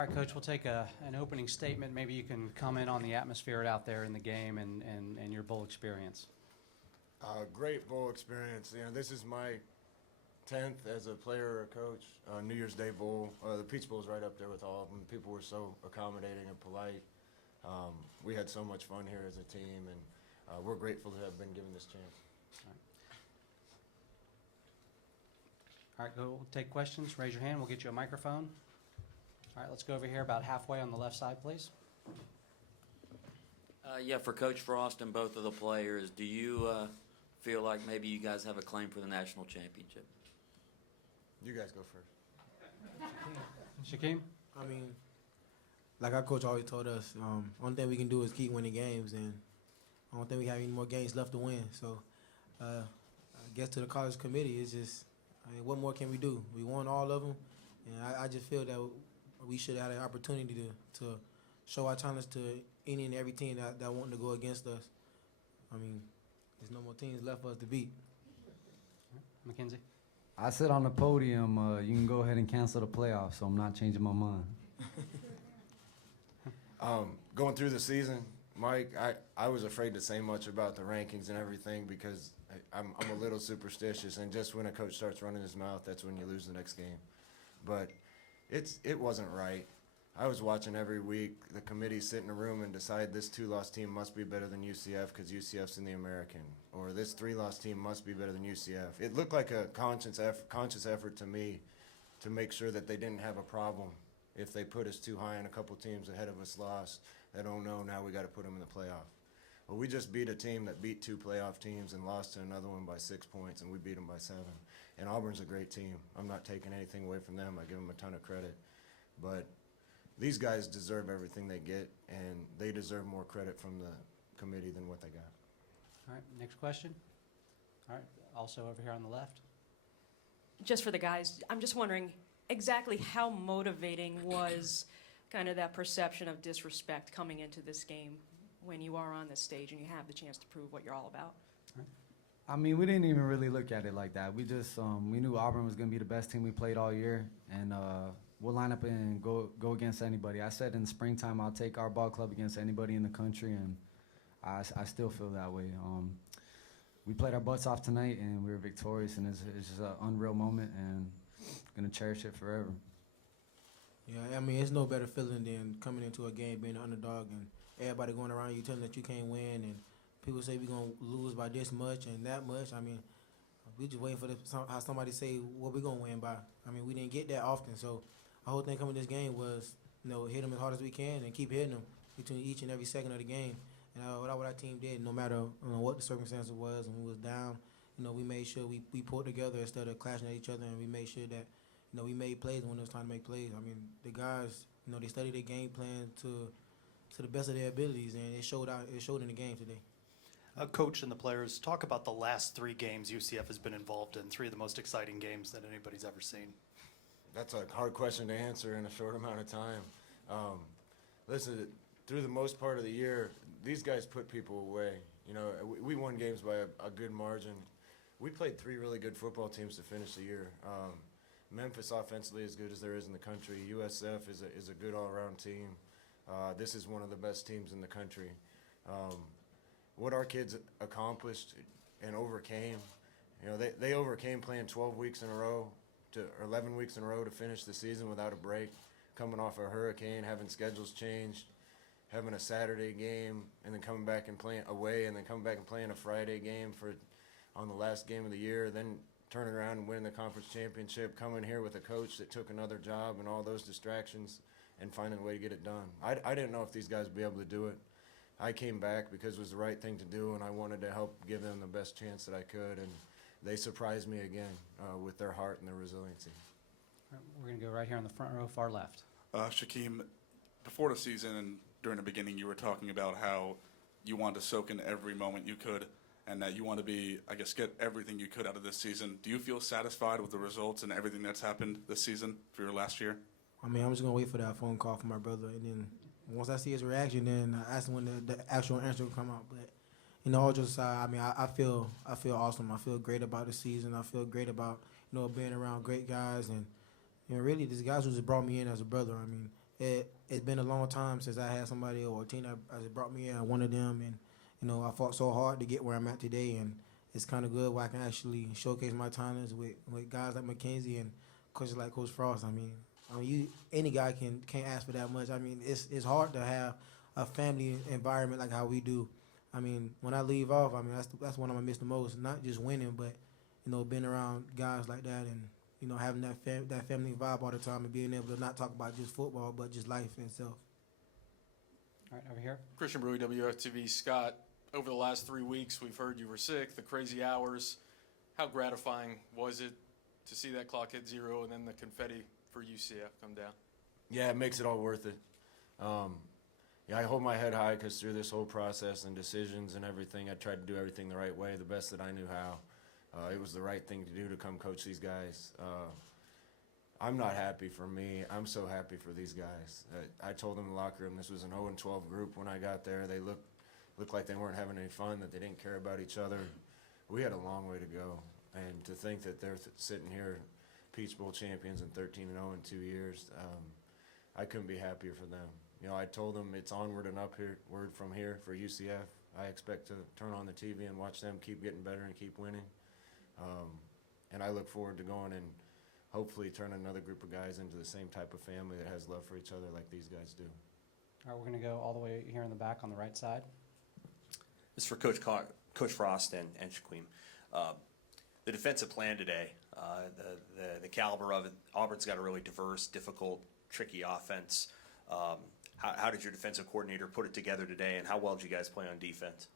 All right, Coach, we'll take an opening statement. Maybe you can comment on the atmosphere out there in the game and your bowl experience. Great bowl experience. You know, this is my 10th as a player or a coach. New Year's Day Bowl. The Peach Bowl is right up there with all of them. People were so accommodating and polite. We had so much fun here as a team, and we're grateful to have been given this chance. All right, go take questions. Raise your hand. We'll get you a microphone. All right, let's go over here about halfway on the left side, please. Yeah, for Coach Frost and both of the players, do you feel like maybe you guys have a claim for the national championship? You guys go first. Shaquem? I mean, like our coach always told us, only thing we can do is keep winning games, and I don't think we have any more games left to win. So I guess to the college committee, it's just, I mean, what more can we do? We won all of them, and I just feel that we should have had an opportunity to show our talents to any and every team that wanted to go against us. I mean, there's no more teams left for us to beat. McKenzie? I said on the podium, you can go ahead and cancel the playoffs, so I'm not changing my mind. Going through the season, Mike, I was afraid to say much about the rankings and everything because I'm a little superstitious, and just when a coach starts running his mouth, that's when you lose the next game. But it wasn't right. I was watching every week the committee sit in a room and decide this 2-loss team must be better than UCF because UCF's in the American, or this 3-loss team must be better than UCF. It looked like a conscious effort to me to make sure that they didn't have a problem if they put us too high and a couple teams ahead of us lost. That, oh no, now we got to put them in the playoff. Well, we just beat a team that beat 2 playoff teams and lost to another one by 6 points, and we beat them by 7. And Auburn's a great team. I'm not taking anything away from them. I give them a ton of credit. But these guys deserve everything they get, and they deserve more credit from the committee than what they got. All right, next question. All right, also over here on the left. Just for the guys, I'm just wondering exactly how motivating was kind of that perception of disrespect coming into this game when you are on this stage and you have the chance to prove what you're all about? I mean, we didn't even really look at it like that. We just we knew Auburn was going to be the best team we played all year, and we'll line up and go against anybody. I said in the springtime I'll take our ball club against anybody in the country, and I still feel that way. We played our butts off tonight, and we were victorious, and it's just an unreal moment, and I'm going to cherish it forever. Yeah, I mean, it's no better feeling than coming into a game being an underdog and everybody going around you telling that you can't win, and people say we're going to lose by this much and that much. I mean, we just waiting for how somebody say what we're going to win by. I mean, we didn't get that often, so our whole thing coming to this game was, hit them as hard as we can and keep hitting them between each and every second of the game. And what our team did, no matter what the circumstances was, and we was down, we made sure we pulled together instead of clashing at each other, and we made sure that we made plays when it was time to make plays. I mean, the guys, they studied their game plan to the best of their abilities, and it showed in the game today. Coach and the players, talk about the last 3 games UCF has been involved in, 3 of the most exciting games that anybody's ever seen. That's a hard question to answer in a short amount of time. Listen, through the most part of the year, these guys put people away. We won games by a good margin. We played 3 really good football teams to finish the year. Memphis offensively as good as there is in the country. USF is a good all-around team. This is one of the best teams in the country. What our kids accomplished and overcame, they overcame playing 12 weeks in a row or 11 weeks in a row to finish the season without a break, coming off a hurricane, having schedules changed, having a Saturday game, and then coming back and playing away, and then coming back and playing a Friday game on the last game of the year, then turning around and winning the conference championship, coming here with a coach that took another job and all those distractions and finding a way to get it done. I didn't know if these guys would be able to do it. I came back because it was the right thing to do, and I wanted to help give them the best chance that I could, and they surprised me again with their heart and their resiliency. All right, we're going to go right here on the front row, far left. Shaquem, before the season and during the beginning, you were talking about how you wanted to soak in every moment you could and that you want to get everything you could out of this season. Do you feel satisfied with the results and everything that's happened this season for your last year? I mean, I'm just going to wait for that phone call from my brother, and then once I see his reaction, then I ask him when the actual answer will come out. But, all jokes aside, I mean, I feel awesome. I feel great about the season. I feel great about, being around great guys. And really, these guys who just brought me in as a brother. I mean, it's been a long time since I had somebody or a team that brought me in. I wanted them, and I fought so hard to get where I'm at today, and it's kind of good where I can actually showcase my talents with guys like McKenzie and coaches like Coach Frost. Any guy can't ask for that much. It's hard to have a family environment like how we do. When I leave off, that's what I'm gonna miss the most. Not just winning, but being around guys like that and having that family vibe all the time and being able to not talk about just football but just life itself. All right, over here. Christian Brewy, WFTV. Scott, over the last 3 weeks, we've heard you were sick, the crazy hours. How gratifying was it to see that clock hit 0 and then the confetti for UCF come down? Yeah, it makes it all worth it. I hold my head high because through this whole process and decisions and everything, I tried to do everything the right way, the best that I knew how. It was the right thing to do to come coach these guys. I'm not happy for me. I'm so happy for these guys. I told them in the locker room this was an 0-12 group when I got there. They looked like they weren't having any fun, that they didn't care about each other. We had a long way to go. And to think that they're sitting here Peach Bowl champions and 13-0 in 2 years, I couldn't be happier for them. I told them it's onward and upward from here for UCF. I expect to turn on the TV and watch them keep getting better and keep winning. And I look forward to going and hopefully turn another group of guys into the same type of family that has love for each other like these guys do. All right, we're going to go all the way here in the back on the right side. This is for Coach Frost and Shaquem. The defensive plan today, the caliber of it, Auburn's got a really diverse, difficult, tricky offense. How did your defensive coordinator put it together today, and how well did you guys play on defense?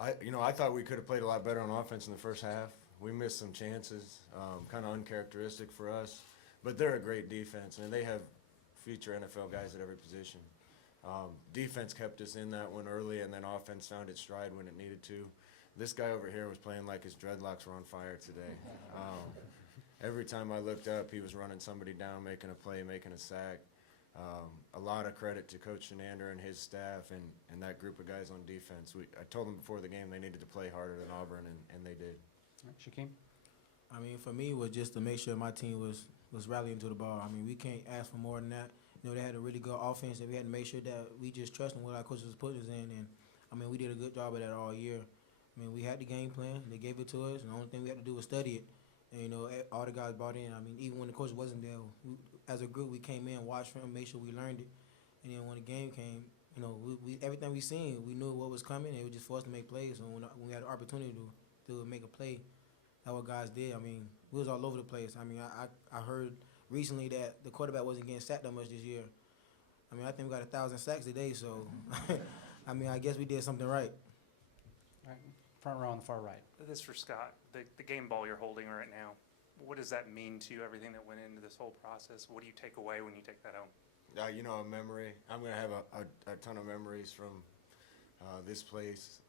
I thought we could have played a lot better on offense in the first half. We missed some chances, kind of uncharacteristic for us. But they're a great defense, and they have future NFL guys at every position. Defense kept us in that one early, and then offense found its stride when it needed to. This guy over here was playing like his dreadlocks were on fire today. Every time I looked up, he was running somebody down, making a play, making a sack. A lot of credit to Coach Shenander and his staff and that group of guys on defense. I told them before the game they needed to play harder than Auburn, and they did. All right, Shaquem? For me, it was just to make sure my team was rallying to the ball. We can't ask for more than that. They had a really good offense, and we had to make sure that we just trusted what our coaches was putting us in. And, we did a good job of that all year. We had the game plan. They gave it to us, and the only thing we had to do was study it. And, all the guys bought in. Even when the coach wasn't there, as a group, we came in, watched film, made sure we learned it. And then when the game came, we everything we seen, we knew what was coming. It was just for us to make plays. So when we had the opportunity to make a play, that's what guys did. We was all over the place. I heard recently that the quarterback wasn't getting sacked that much this year. I think we got 1,000 sacks today. So, I guess we did something right. All right, front row on the far right. This is for Scott. The game ball you're holding right now, what does that mean to you, everything that went into this whole process? What do you take away when you take that home? A memory. I'm going to have a ton of memories from this place.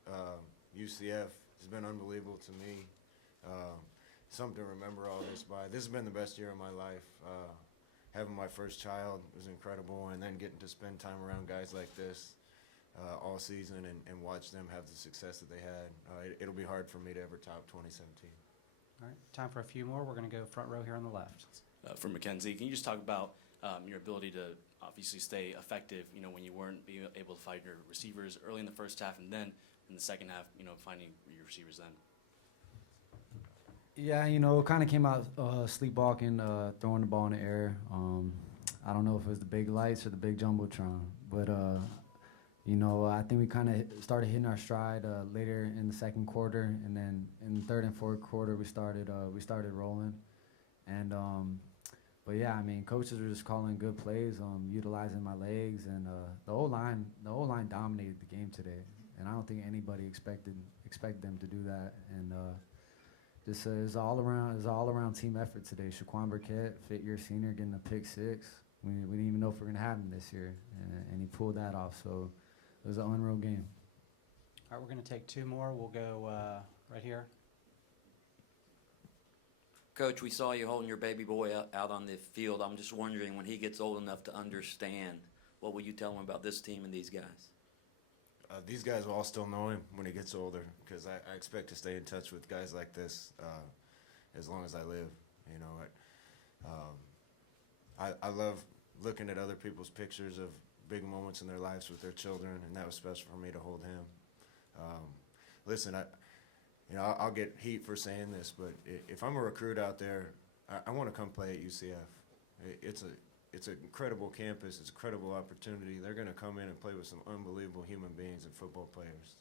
UCF has been unbelievable to me. Something to remember all this by. This has been the best year of my life. Having my first child was incredible, and then getting to spend time around guys like this all season and watch them have the success that they had. It'll be hard for me to ever top 2017. All right, time for a few more. We're going to go front row here on the left. For McKenzie, can you just talk about your ability to obviously stay effective, when you weren't able to find your receivers early in the first half, and then in the second half, finding your receivers then? Yeah, it kind of came out sleepwalking, throwing the ball in the air. I don't know if it was the big lights or the big jumbotron, but I think we kind of started hitting our stride later in the second quarter, and then in the third and fourth quarter we started rolling, and but yeah, coaches were just calling good plays, utilizing my legs, and the O-line dominated the game today, and I don't think anybody expected them to do that, and this is all around team effort today. Shaquem Burkett, fifth-year senior, getting a pick six. We didn't even know if we were gonna have him this year, and he pulled that off. So it was an unreal game. All right, we're going to take two more. We'll go right here. Coach, we saw you holding your baby boy out on the field. I'm just wondering, when he gets old enough to understand, what will you tell him about this team and these guys? These guys will all still know him when he gets older, because I expect to stay in touch with guys like this as long as I live. I love looking at other people's pictures of big moments in their lives with their children, and that was special for me to hold him. Listen, I'll get heat for saying this, but if I'm a recruit out there, I want to come play at UCF. It's an incredible campus. It's a incredible opportunity. They're going to come in and play with some unbelievable human beings and football players.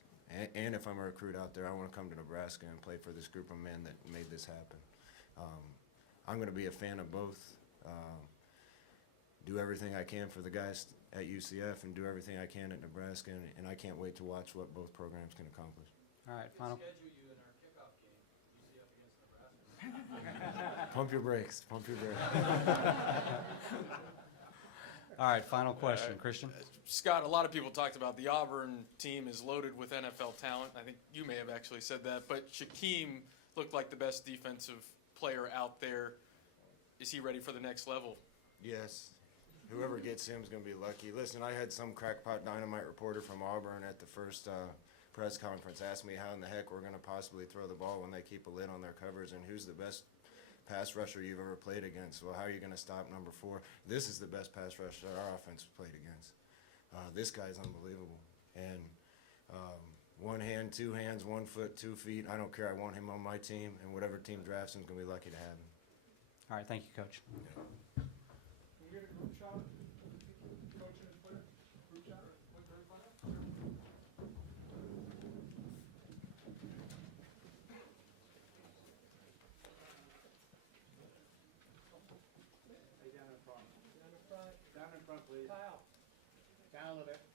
And if I'm a recruit out there, I want to come to Nebraska and play for this group of men that made this happen. I'm going to be a fan of both. Do everything I can for the guys at UCF and do everything I can at Nebraska, and I can't wait to watch what both programs can accomplish. All right, final. Pump your brakes. Pump your brakes. All right, final question, Christian. Scott, a lot of people talked about the Auburn team is loaded with NFL talent. I think you may have actually said that, but Shaquem looked like the best defensive player out there. Is he ready for the next level? Yes. Whoever gets him is going to be lucky. Listen, I had some crackpot dynamite reporter from Auburn at the first press conference ask me how in the heck we're going to possibly throw the ball when they keep a lid on their covers, and who's the best pass rusher you've ever played against. Well, how are you going to stop number 4? This is the best pass rusher our offense played against. This guy's unbelievable. And one hand, 2 hands, 1 foot, 2 feet. I don't care. I want him on my team, and whatever team drafts him is going to be lucky to have him. All right, thank you, Coach. Yeah. Down in front, please. Kyle. Down a little bit.